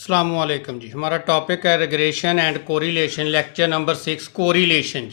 अस्सलामुअलैकुम जी। हमारा टॉपिक है regression and correlation, lecture number 6 correlation.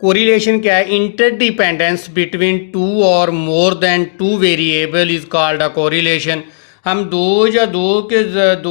Correlation क्या है? इंटरडिपेंडेंस बिटवीन टू और more than two variable is called a correlation. हम दो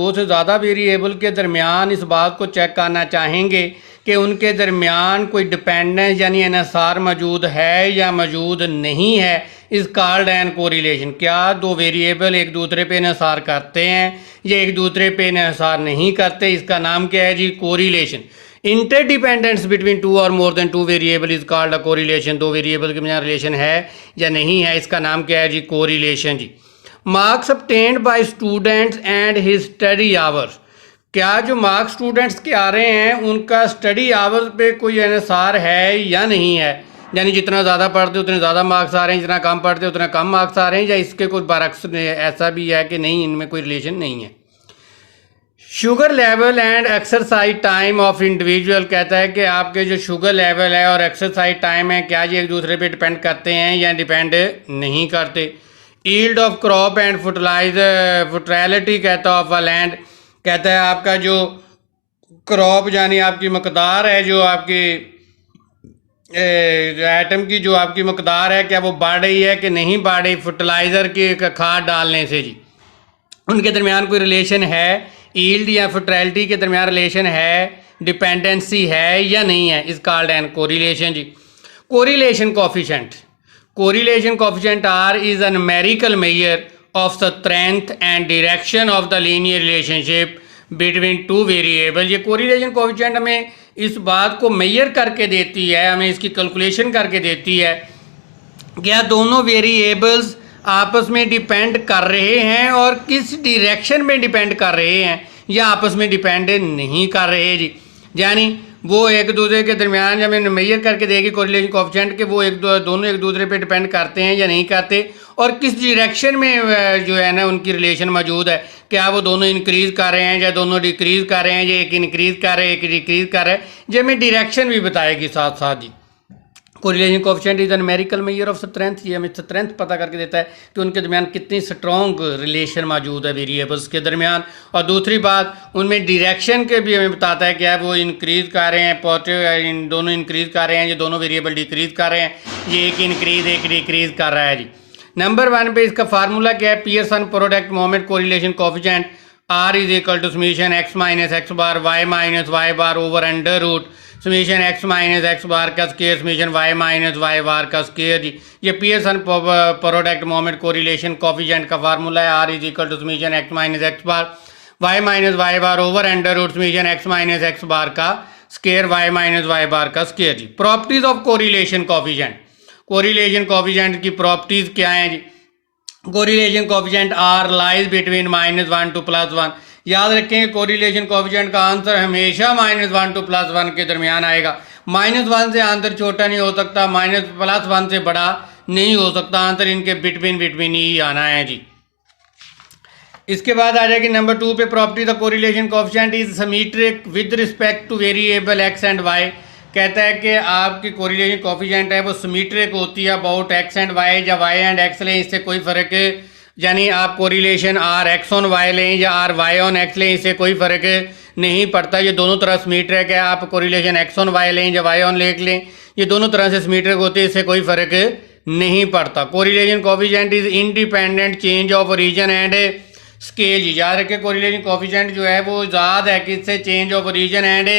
से ज़्यादा वेरिएबल के दरमियान इस बात को चेक करना चाहेंगे कि उनके दरमियान कोई डिपेंडेंस यानी एनएसआर मौजूद है या मौजूद नहीं है, इस कॉल्ड एन कोरिलेशन। क्या दो वेरिएबल एक दूसरे पे इन्हिसार करते हैं या एक दूसरे पे इन्हिसार नहीं करते, इसका नाम क्या है जी? कोरिलेशन। इंटरडिपेंडेंस बिटवीन टू और more than two variable is called a correlation. दो वेरिएबल के बीच रिलेशन है या नहीं है, इसका नाम क्या है जी? कोरिलेशन जी। Marks obtained by students and his study hours. क्या जो मार्क्स स्टूडेंट्स के आ रहे हैं उनका स्टडी आवर्स पे कोई इन्हिसार है या नहीं है? यानी जितना ज़्यादा पढ़ते उतने ज़्यादा मार्क्स आ रहे हैं, जितना कम पढ़ते उतना कम मार्क्स आ रहे हैं, या इसके कोई बरक्स ऐसा भी है कि नहीं, इनमें कोई रिलेशन नहीं है। Sugar level and exercise time of individual कहता है कि आपके जो शुगर लेवल है और एक्सरसाइज टाइम है, क्या ये एक दूसरे पे डिपेंड करते हैं या डिपेंड नहीं करते। Yield of crop and fertility कहता है ऑफ अ लैंड, कहता है आपका जो क्रॉप यानी आपकी मकदार है, जो आपकी आइटम की जो आपकी मकदार है, क्या वो बढ़ रही है कि नहीं बढ़ रही फर्टिलाइज़र की खाद डालने से जी। उनके दरमियान कोई रिलेशन है, ईल्ड या फर्टिलिटी के दरमियान रिलेशन है, डिपेंडेंसी है या नहीं है, इस कॉल्ड एन कोरिलेशन जी। Correlation coefficient. Correlation coefficient r is a numerical measure of the strength and direction of the linear relationship between two variable. ये कोरिलेशन कोफिशिएंट हमें इस बात को मेजर करके देती है, हमें इसकी कैलकुलेशन करके देती है क्या दोनों वेरिएबल्स आपस में डिपेंड कर रहे हैं और किस डायरेक्शन में डिपेंड कर रहे हैं, या आपस में डिपेंड नहीं कर रहे जी। यानी वो एक दूसरे के दरमियान जब हमें मेजर करके देगी कोरिलेशन कोएफिशिएंट के वो दोनों एक दूसरे पे डिपेंड करते हैं या नहीं करते, और किस डायरेक्शन में जो है ना उनकी रिलेशन मौजूद है। क्या वो दोनों इंक्रीज़ कर रहे हैं या दोनों डिक्रीज़ कर रहे हैं, या एक इंक्रीज़ कर रहे हैं एक डिक्रीज़ कर रहे हैं, ये हमें डायरेक्शन भी बताएगी साथ साथ जी। Correlation coefficient is a numerical measure of strength. ये हमें स्ट्रेंथ पता करके देता है कि उनके दरमियान कितनी स्ट्रॉन्ग रिलेशन मौजूद है वेरिएबल्स के दरमियान। और दूसरी बात, उनमें डायरेक्शन के भी हमें बताता है क्या वो इंक्रीज़ कर रहे हैं, पॉजिटिव इन दोनों इंक्रीज़ कर रहे हैं, ये दोनों वेरिएबल डिक्रीज़ कर रहे हैं, ये एक इंक्रीज़ एक डिक्रीज़ कर रहा है जी। नंबर 1 पे इसका फार्मूला क्या है? Pearson product moment correlation coefficient R is equal to summation x minus x bar y minus y bar over under root summation x minus x bar का square summation y minus y bar का square जी। ये Pearson product moment correlation coefficient का formula है। R is equal to summation x minus x bar y minus y bar over under root summation x minus x bar का square y minus y bar का square जी। Properties of correlation coefficient. Correlation coefficient की properties क्या हैं जी? Correlation coefficient r lies between -1 to +1। याद रखें correlation coefficient का आंसर हमेशा -1 to +1 के दरमियान आएगा। -1 से आंसर छोटा नहीं हो सकता, +1 से बड़ा नहीं हो सकता, आंसर इनके बिटवीन ही आना है जी। इसके बाद आ जाएगी नंबर 2 पे property the correlation coefficient is symmetric with respect to variable x and y. कहता है कि आपकी कोरिलेशन कोएफिशिएंट है वो सिमेट्रिक होती है अबाउट एक्स एंड वाई, या वाई एंड एक्स लें इससे कोई फ़र्क, यानी आप correlation r x on y लें या आर वाई ऑन एक्स लें इससे कोई फ़र्क नहीं पड़ता, ये दोनों तरह सिमेट्रिक है। आप कोरिलेशन एक्स ऑन वाई लें या वाई ऑन लेक लें, ये दोनों तरह से सिमेट्रिक होती है, इससे कोई फ़र्क नहीं पड़ता। Correlation coefficient is independent change of origin and scale. याद रखें कोरिलेशन कोएफिशिएंट जो है वो ज़्यादा है किससे? Change of origin and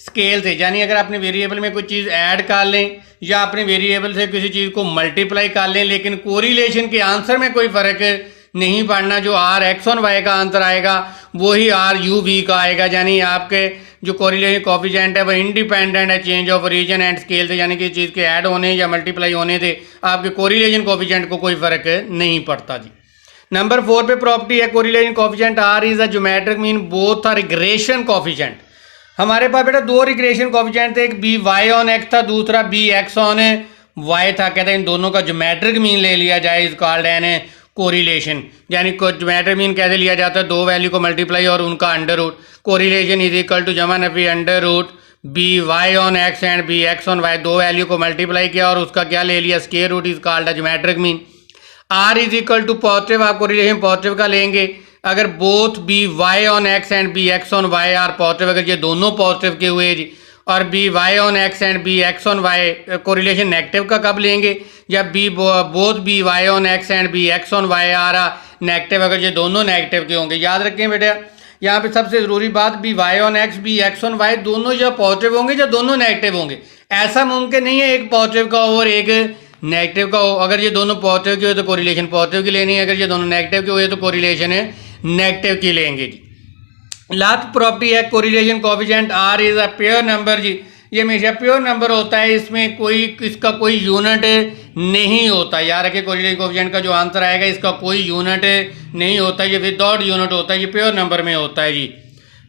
scale से। यानी अगर अपने वेरिएबल में कोई चीज़ ऐड कर लें या अपने वेरिएबल से किसी चीज़ को मल्टीप्लाई कर लें, लेकिन कोरिलेशन के आंसर में कोई फ़र्क नहीं पड़ना। जो आर एक्स ऑन वाई का आंसर आएगा वही आर यू वी का आएगा। यानी आपके जो कोरिलेशन कोएफिशिएंट है वो इंडिपेंडेंट है change of origin and scale से, यानी कि चीज़ के ऐड होने या मल्टीप्लाई होने से आपके कोरिलेशन कोएफिशिएंट को कोई फ़र्क नहीं पड़ता जी। नंबर 4 पे प्रॉपर्टी है correlation coefficient r is a geometric mean both r regression coefficient. हमारे पास बेटा दो रिग्रेशन कोएफिशिएंट थे, एक बी वाई ऑन एक्स था, दूसरा बी एक्स ऑन वाई था। कहते हैं इन दोनों का ज्योमेट्रिक मीन ले लिया जाए, इज कॉल्ड एन कोरिलेशन। यानी ज्योमेट्रिक मीन कैसे लिया जाता है? दो वैल्यू को मल्टीप्लाई और उनका under root. Correlation is equal to जमा नफी under root b y on x and b x on y, दो वैल्यू को मल्टीप्लाई किया और उसका क्या ले लिया? Square root, is called geometric mean. R is equal to positive, आप कोरिलेशन पॉजिटिव का लेंगे, अगर both b y on x and b x on y are positive, अगर ये दोनों पॉजिटिव के हुए जी, और B y on x and b x on y correlation negative का कब लेंगे, जब b both b y on x and b x on y are negative, अगर ये दोनों नेगेटिव के होंगे। याद रखें बेटा यहाँ पे सबसे ज़रूरी बात, b y on x b x on y दोनों या पॉजिटिव होंगे या दोनों नेगेटिव होंगे। ऐसा मुमकिन नहीं है एक पॉजिटिव का हो और एक नेगेटिव का हो। अगर ये दोनों पॉजिटिव के हो तो कोरिलेशन पॉजिटिव की लेनी है, अगर ये दोनों नेगेटिव के हुए तो कोरिलेशन है नेगेटिव की लेंगे जी। लास्ट प्रॉपर्टी है correlation coefficient r is a pure number जी। ये हमेशा प्योर नंबर होता है, इसमें इसका कोई यूनिट नहीं होता। याद रखिए कोरिलेशन कोएफिशिएंट का जो आंसर आएगा इसका कोई यूनिट नहीं होता, ये विदाउट यूनिट होता है, ये प्योर नंबर में होता है जी।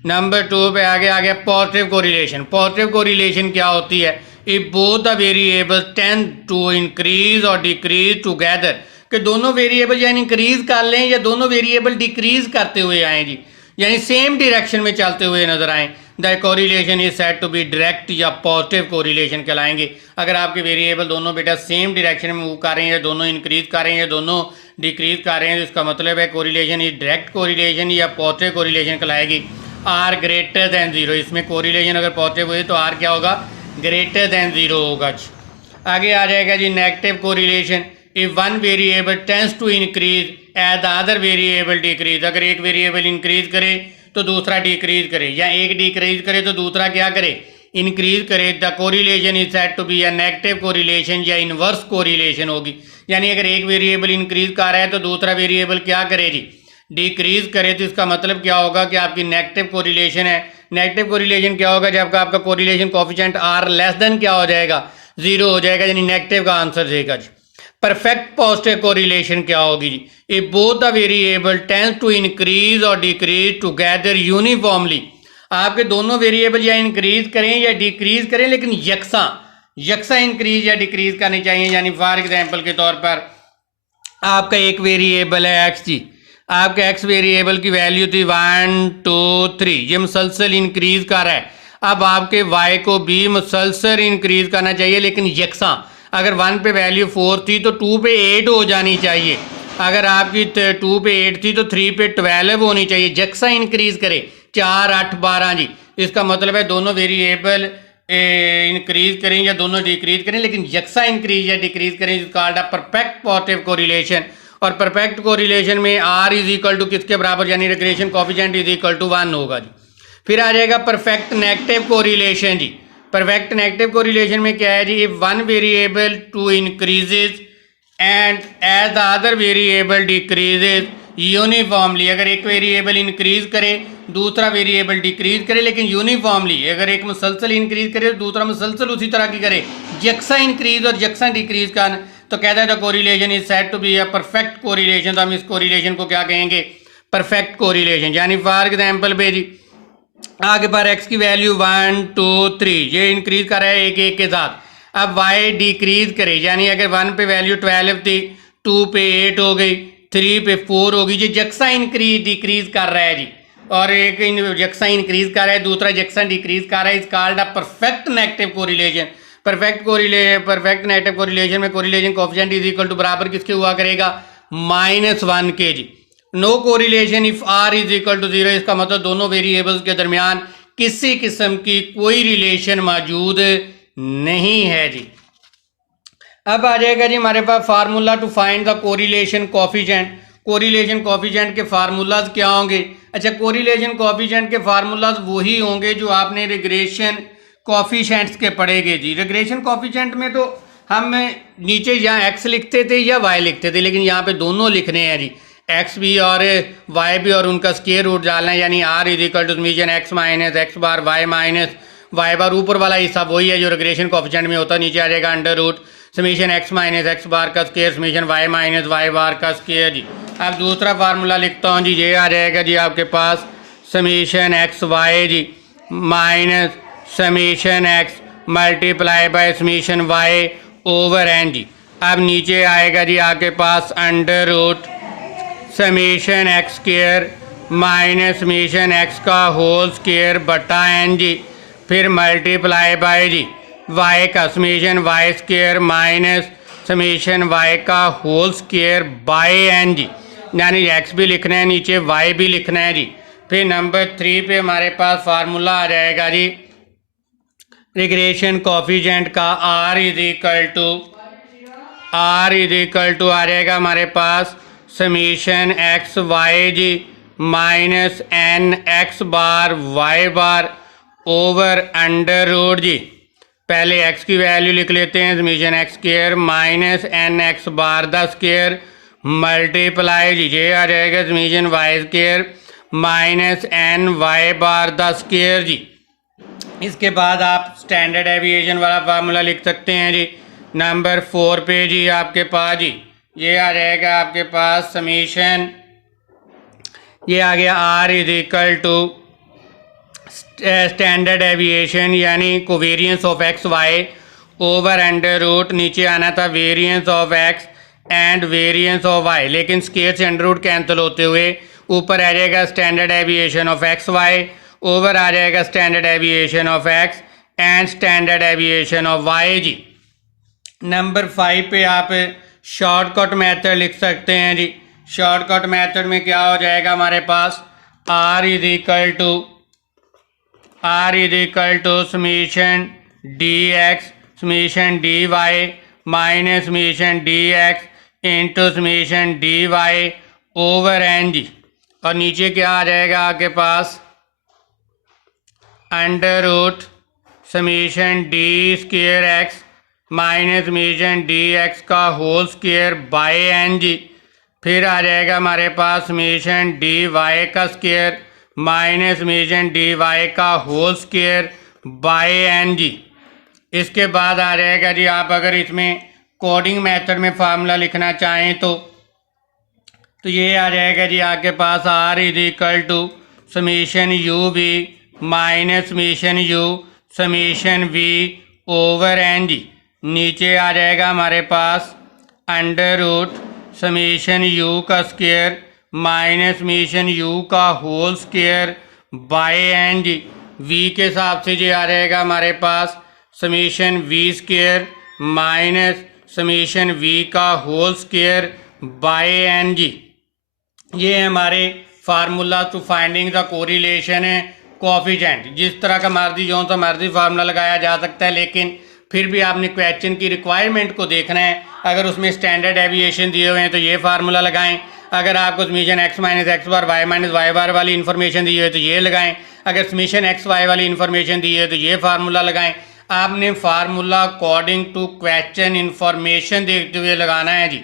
नंबर 2 पे आगे आ गया पॉजिटिव कोरिलेशन। पॉजिटिव कोरिलेशन क्या होती है, if both the variables tend to increase और डिक्रीज टुगेदर, कि दोनों वेरिएबल यानी इंक्रीज कर लें या दोनों वेरिएबल डिक्रीज करते हुए आएँ जी, यानी सेम डायरेक्शन में चलते हुए नजर आए, the correlation is said to be direct या पॉजिटिव कोरिलेशन कहलाएंगे। अगर आपके वेरिएबल दोनों बेटा सेम डायरेक्शन में मूव कर रहे हैं, या दोनों इंक्रीज कर रहे हैं या दोनों डिक्रीज कर रहे हैं, तो इसका मतलब है कोरिलेशन इज डायरेक्ट कोरिलेशन या पॉजिटिव कोरिलेशन कहलाएगी। आर ग्रेटर दैन जीरो, इसमें कोरिलेशन अगर पॉजिटिव हुई तो आर क्या होगा, ग्रेटर दैन जीरो होगा। आगे आ जाएगा जी negative correlation, if one variable tends to increase as the other variable decrease, अगर एक वेरिएबल इंक्रीज करे तो दूसरा डिक्रीज करे, या एक डिक्रीज करे तो दूसरा क्या करे, इंक्रीज करे, the correlation is said to be a negative correlation या इनवर्स कोरिलेशन होगी। यानी अगर एक वेरिएबल इंक्रीज कर रहा है तो दूसरा वेरिएबल क्या करे जी, डिक्रीज करे, तो इसका मतलब क्या होगा कि आपकी नेगेटिव कोरिलेशन है। नेगेटिव कोरिलेशन क्या होगा, जब आपका correlation coefficient r less than क्या हो जाएगा, जीरो हो जाएगा, यानी नेगेटिव का आंसर देगा जी। परफेक्ट पॉजिटिव कोरिलेशन क्या होगी जी, if both the variable tends to increase और डिक्रीज टुगेदर यूनिफॉर्मली, आपके दोनों वेरिएबल या इंक्रीज करें या डिक्रीज करें लेकिन यकसा इंक्रीज या डिक्रीज करनी चाहिए। यानी फॉर एग्जांपल के तौर पर आपका एक वेरिएबल है एक्स जी, आपके एक्स वेरिएबल की वैल्यू थी 1 2 3, ये मुसलसल इंक्रीज कर रहा है। अब आपके वाई को भी मुसलसल इंक्रीज करना चाहिए लेकिन यकसा, अगर 1 पे वैल्यू 4 थी तो 2 पे 8 हो जानी चाहिए, अगर आपकी 2 पे 8 थी तो 3 पे 12 होनी चाहिए। यकसा इंक्रीज करे, 4 8 12 जी, इसका मतलब है दोनों वेरिएबल इंक्रीज करें या दोनों डिक्रीज करें लेकिन यकसा इंक्रीज या डिक्रीज करें, is called a perfect positive correlation. और परफेक्ट कोरिलेशन में आर इज इक्वल टू किसके बराबर, यानी regression coefficient is equal to 1 होगा जी। फिर आ जाएगा परफेक्ट नेगेटिव कोरिलेशन जी। परफेक्ट नेगेटिव कोरिलेशन में क्या है जी, if one variable to increases and as the other variable decreases uniformly, अगर एक वेरिएबल इंक्रीज करे दूसरा वेरिएबल डिक्रीज करे लेकिन यूनिफॉर्मली, अगर एक मुसलसल इंक्रीज करे तो दूसरा मुसलसल उसी तरह की करे, यकसा इंक्रीज और यकसा डिक्रीज का, तो कहता है the correlation is said to be a perfect correlation. तो हम इस कोरिलेशन को क्या कहेंगे, परफेक्ट कोरिलेशन। यानी फॉर एग्जाम्पल पे जी आगे पर x की वैल्यू 1 2 3 ये इंक्रीज कर रहा है एक एक के साथ, अब y डिक्रीज करे, यानी अगर 1 पे वैल्यू 12 थी 2 पे 8 हो गई, 3 पे 4 होगी, ये यकसा इंक्रीज डिक्रीज कर रहा है जी, और एक यकसा इंक्रीज कर रहा है दूसरा यकसा डिक्रीज कर रहा है, is called a perfect negative correlation. Perfect negative correlation में correlation coefficient is equal to बराबर किसके हुआ करेगा, -1 के जी। No correlation if r is equal to 0, इसका मतलब दोनों वेरिएबल्स के दरमियान किसी किस्म की कोई रिलेशन मौजूद नहीं है जी। अब आ जाएगा जी हमारे पास formula to find the correlation coefficient. Correlation coefficient के फार्मूलाज क्या होंगे, अच्छा कोरिलेशन कोएफिशिएंट के फार्मूलाज वही होंगे जो आपने रिग्रेशन कोएफिशिएंट्स के पढ़ेंगे जी। रिग्रेशन कोएफिशिएंट में तो हम नीचे यहाँ x लिखते थे या y लिखते थे, लेकिन यहाँ पे दोनों लिखने हैं जी, x भी और y भी, और उनका स्क्वायर रूट डालना है, यानी r is equal to summation x minus x bar y minus y bar, ऊपर वाला हिस्सा वही है जो रिग्रेशन कोएफिशिएंट में होता है, नीचे आ जाएगा under root summation x minus x bar का square summation y minus y bar का स्क्वायर जी। अब दूसरा फार्मूला लिखता हूँ जी, ये आ जाएगा जी आपके पास समीशन एक्स वाई जी minus summation x multiply by summation y over n जी। अब नीचे आएगा जी आपके पास under root summation x square minus summation x का होल स्क्वायर बटा एन जी, फिर मल्टीप्लाई बाय जी वाई का summation y square minus summation y का होल स्क्वायर बाय एन जी। यानी एक्स भी लिखना है, नीचे वाई भी लिखना है जी। फिर नंबर 3 पे हमारे पास फार्मूला आ जाएगा जी रिग्रेशन कोफिशिएंट का आर इज इक्वल टू आ जाएगा हमारे पास समीशन एक्स वाई जी minus n x bar y bar over under root जी। पहले एक्स की वैल्यू लिख लेते हैं, summation x square minus n x bar the square multiply जी, ये आ जाएगा summation y square minus n y bar the square जी। इसके बाद आप स्टैंडर्ड एविएशन वाला फार्मूला लिख सकते हैं जी। नंबर 4 पे जी आपके पास जी ये आ जाएगा आपके पास समीशन, ये आ गया r is equal to standard deviation यानी covariance of x y over under root, नीचे आना था variance of x and variance of y, लेकिन स्क्वायर से अंडर रूट कैंसिल होते हुए ऊपर आ जाएगा standard deviation of x y, over आ जाएगा standard deviation of x and standard deviation of y जी। नंबर 5 पे आप शॉर्टकट मेथड लिख सकते हैं जी। शॉर्टकट मेथड में क्या हो जाएगा हमारे पास r is equal to summation d x summation d y minus summation d x into summation d y over n जी, और नीचे क्या आ जाएगा आपके पास under root summation d square x minus summation d x का होल स्क्वायर बाय एन जी। फिर आ जाएगा हमारे पास समीशन डी वाई का square minus summation d y का होल स्क्वायर बाय एन जी। इसके बाद आ जाएगा जी आप अगर इसमें कोडिंग मेथड में फार्मूला लिखना चाहें तो ये आ जाएगा जी आपके पास r is equal to summation u v minus summation u summation v over n जी। नीचे आ जाएगा हमारे पास अंडर रूट समीशन यू का स्क्वायर माइनस समीशन यू का होल स्क्वायर बाय एन जी। वी के हिसाब से जी आ जाएगा हमारे पास summation v square minus summation v का होल स्क्वायर बाय एन जी। ये हमारे formula to finding the correlation है कोफिशिएंट। जिस तरह का मर्जी जो सा मर्जी फार्मूला लगाया जा सकता है, लेकिन फिर भी आपने क्वेश्चन की रिक्वायरमेंट को देखना है। अगर उसमें स्टैंडर्ड एविएशन दिए हुए हैं तो ये फार्मूला लगाएं, अगर आपको summation x minus x bar y minus y bar वाली इन्फॉर्मेशन दी है तो ये लगाएं, अगर समीशन एक्स वाई वाली इन्फॉर्मेशन दी है तो ये फार्मूला लगाएं। आपने formula according to question information देखते हुए लगाना है जी।